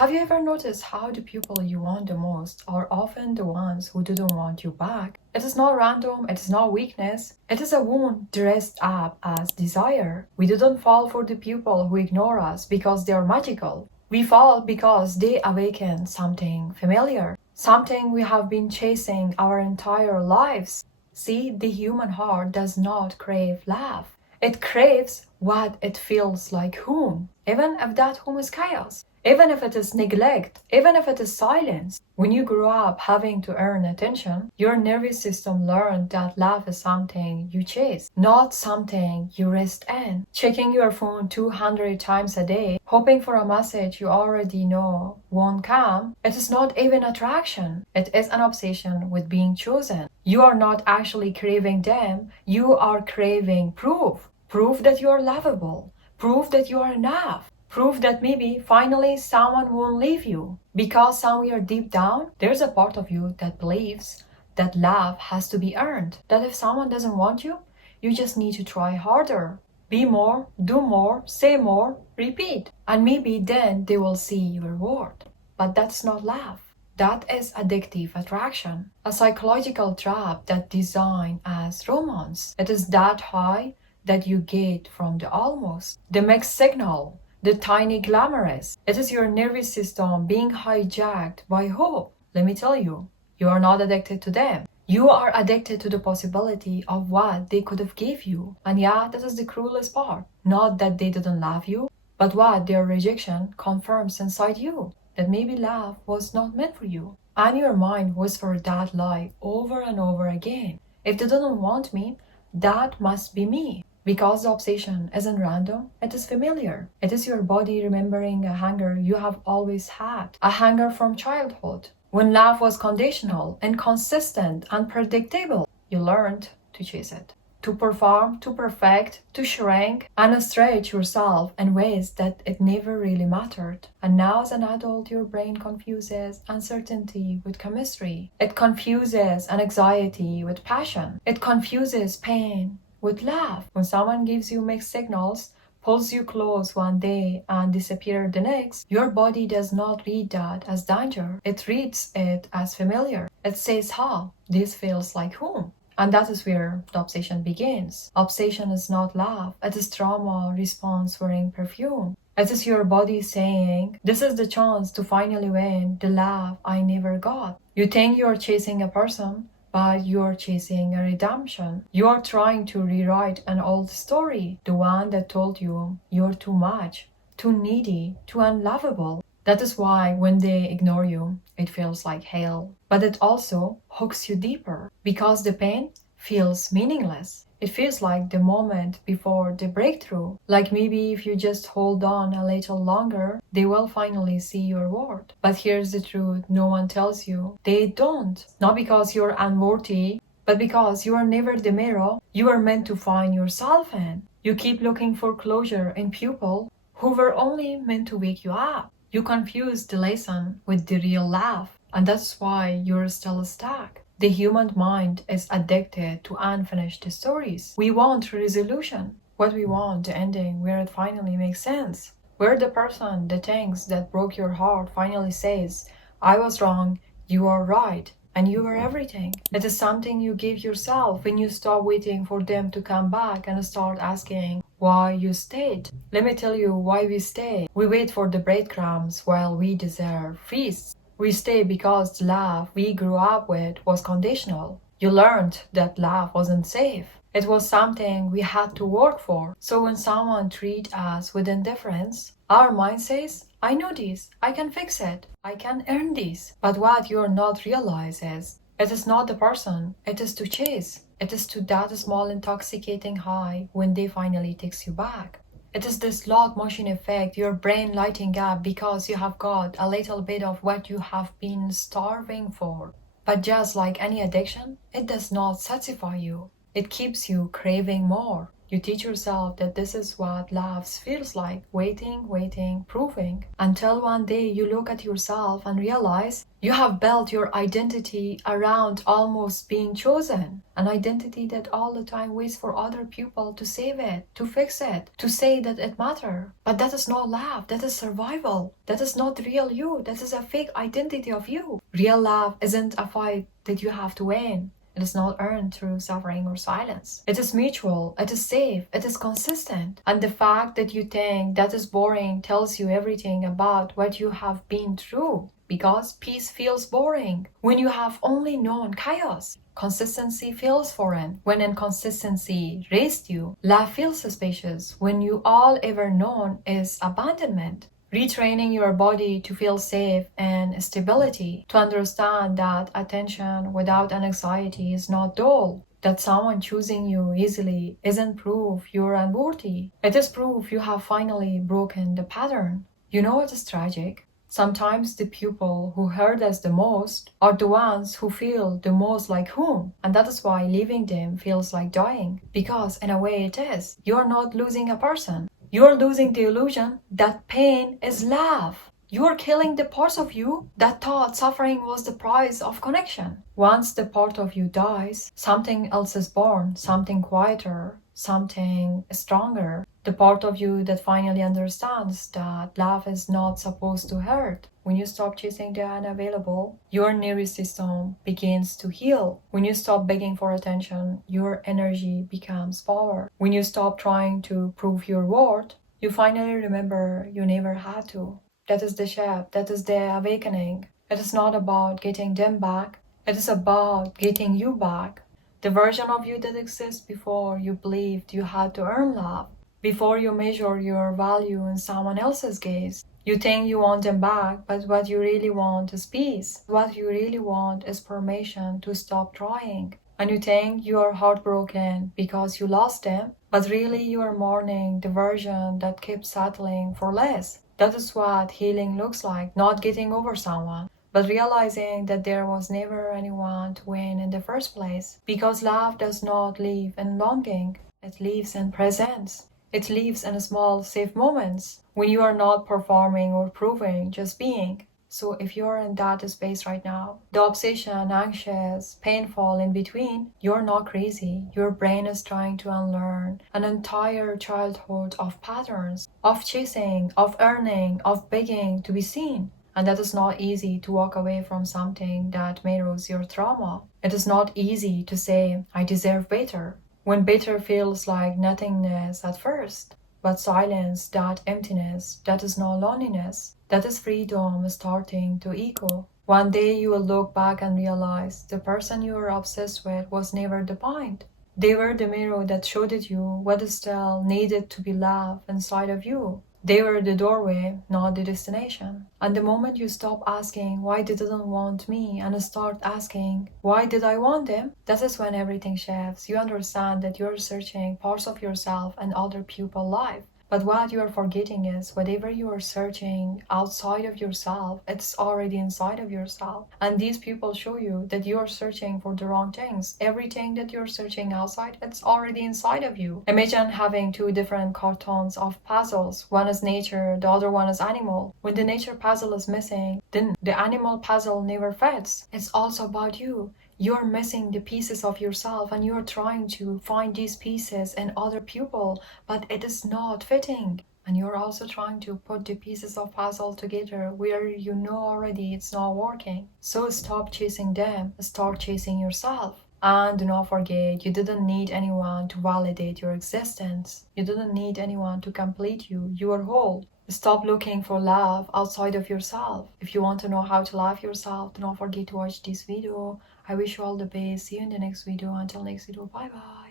Have you ever noticed how the people you want the most are often the ones who didn't want you back? It is not random, it is not weakness. It is a wound dressed up as desire. We didn't fall for the people who ignore us because they are magical. We fall because they awaken something familiar, something we have been chasing our entire lives. See, the human heart does not crave love. It craves what it feels like home, even if that home is chaos, even if it is neglect, even if it is silence. When you grow up having to earn attention, your nervous system learned that love is something you chase, not something you rest in. Checking your phone 200 times a day, hoping for a message you already know won't come, it is not even attraction. It is an obsession with being chosen. You are not actually craving them, you are craving proof. Proof that you are lovable. Proof that you are enough. Proof that maybe finally someone won't leave you. Because somewhere deep down, there's a part of you that believes that love has to be earned. That if someone doesn't want you, you just need to try harder. Be more, do more, say more, repeat. And maybe then they will see your worth. But that's not love. That is addictive attraction. A psychological trap that's designed as romance. It is that high that you get from the almost, the mixed signal, the tiny glamorous. It is your nervous system being hijacked by hope. Let me tell you, you are not addicted to them. You are addicted to the possibility of what they could have gave you. And yeah, that is the cruelest part. Not that they didn't love you, but what their rejection confirms inside you. That maybe love was not meant for you. And your mind whispers that lie over and over again. If they didn't want me, that must be me. Because the obsession isn't random, it is familiar. It is your body remembering a hunger you have always had, a hunger from childhood. When love was conditional, inconsistent, unpredictable, you learned to chase it. To perform, to perfect, to shrink, and stretch yourself in ways that it never really mattered. And now as an adult, your brain confuses uncertainty with chemistry. It confuses anxiety with passion. It confuses pain with love. When someone gives you mixed signals, pulls you close one day and disappear the next, your body does not read that as danger. It reads it as familiar. It says, this feels like home. And that is where the obsession begins. Obsession is not love. It is trauma response wearing perfume. It is your body saying, this is the chance to finally win the love I never got. You think you're chasing a person, but you're chasing a redemption. You're trying to rewrite an old story, the one that told you you're too much, too needy, too unlovable. That is why when they ignore you, it feels like hell. But it also hooks you deeper because the pain feels meaningless. It feels like the moment before the breakthrough. Like maybe if you just hold on a little longer, they will finally see your worth. But here's the truth, no one tells you. They don't. Not because you're unworthy, but because you are never the mirror you are meant to find yourself in. You keep looking for closure in people who were only meant to wake you up. You confuse the lesson with the real laugh, and that's why you're still stuck. The human mind is addicted to unfinished stories. We want resolution. What we want, the ending where it finally makes sense. Where the person, the things that broke your heart finally says, I was wrong, you are right, and you are everything. It is something you give yourself when you stop waiting for them to come back and start asking why you stayed. Let me tell you why we stay. We wait for the breadcrumbs while we deserve feasts. We stay because the love we grew up with was conditional. You learned that love wasn't safe. It was something we had to work for. So when someone treats us with indifference, our mind says, I know this, I can fix it, I can earn this. But what you're not realize is, it is not the person, it is to chase. It is to that small intoxicating high when they finally takes you back. It is this slot motion effect, your brain lighting up because you have got a little bit of what you have been starving for. But just like any addiction, it does not satisfy you. It keeps you craving more. You teach yourself that this is what love feels like, waiting, proving, until one day you look at yourself and realize you have built your identity around almost being chosen. An identity that all the time waits for other people to save it, to fix it, to say that it matters. But that is not love, that is survival. That is not real you, that is a fake identity of you. Real love isn't a fight that you have to win. It is not earned through suffering or silence. It is mutual, it is safe, it is consistent. And the fact that you think that is boring tells you everything about what you have been through. Because peace feels boring when you have only known chaos. Consistency feels foreign when inconsistency raised you. Love feels suspicious when you all ever known is abandonment. Retraining your body to feel safe and stability, to understand that attention without an anxiety is not dull, that someone choosing you easily isn't proof you're unworthy. It is proof you have finally broken the pattern. You know what is tragic? Sometimes the people who hurt us the most are the ones who feel the most like home. And that is why leaving them feels like dying. Because in a way it is. You're not losing a person. You're losing the illusion that pain is love. You're killing the parts of you that thought suffering was the price of connection. Once the part of you dies, something else is born, something quieter, something stronger. The part of you that finally understands that love is not supposed to hurt. When you stop chasing the unavailable, your nervous system begins to heal. When you stop begging for attention, your energy becomes power. When you stop trying to prove your worth, you finally remember you never had to. That is the shift, that is the awakening. It is not about getting them back, it is about getting you back. The version of you that exists before you believed you had to earn love. Before you measure your value in someone else's gaze. You think you want them back, but what you really want is peace. What you really want is permission to stop trying. And you think you are heartbroken because you lost them, but really you are mourning the version that keeps settling for less. That is what healing looks like, not getting over someone, but realizing that there was never anyone to win in the first place. Because love does not live in longing, it lives in presence. It lives in small, safe moments when you are not performing or proving, just being. So if you're in that space right now, the obsession, anxious, painful in between, you're not crazy. Your brain is trying to unlearn an entire childhood of patterns, of chasing, of earning, of begging to be seen. And that is not easy to walk away from something that mirrors your trauma. It is not easy to say, I deserve better. When better feels like nothingness at first, but silence, that emptiness, that is no loneliness, that is freedom starting to echo. One day you will look back and realize the person you were obsessed with was never the point. They were the mirror that showed you what still needed to be loved inside of you. They were the doorway, not the destination. And the moment you stop asking why they didn't want me and start asking why did I want them, that is when everything shifts. You understand that you're searching parts of yourself and other people's life. But what you are forgetting is whatever you are searching outside of yourself, it's already inside of yourself. And these people show you that you are searching for the wrong things. Everything that you're searching outside, it's already inside of you. Imagine having two different cartons of puzzles. One is nature, the other one is animal. When the nature puzzle is missing, then the animal puzzle never fits. It's also about you. You're missing the pieces of yourself and you're trying to find these pieces in other people, but it is not fitting. And you're also trying to put the pieces of puzzle together where you know already it's not working. So stop chasing them, start chasing yourself. And do not forget, you didn't need anyone to validate your existence. You didn't need anyone to complete you. You are whole. Stop looking for love outside of yourself. If you want to know how to love yourself, do not forget to watch this video. I wish you all the best. See you in the next video. Until next video, bye bye.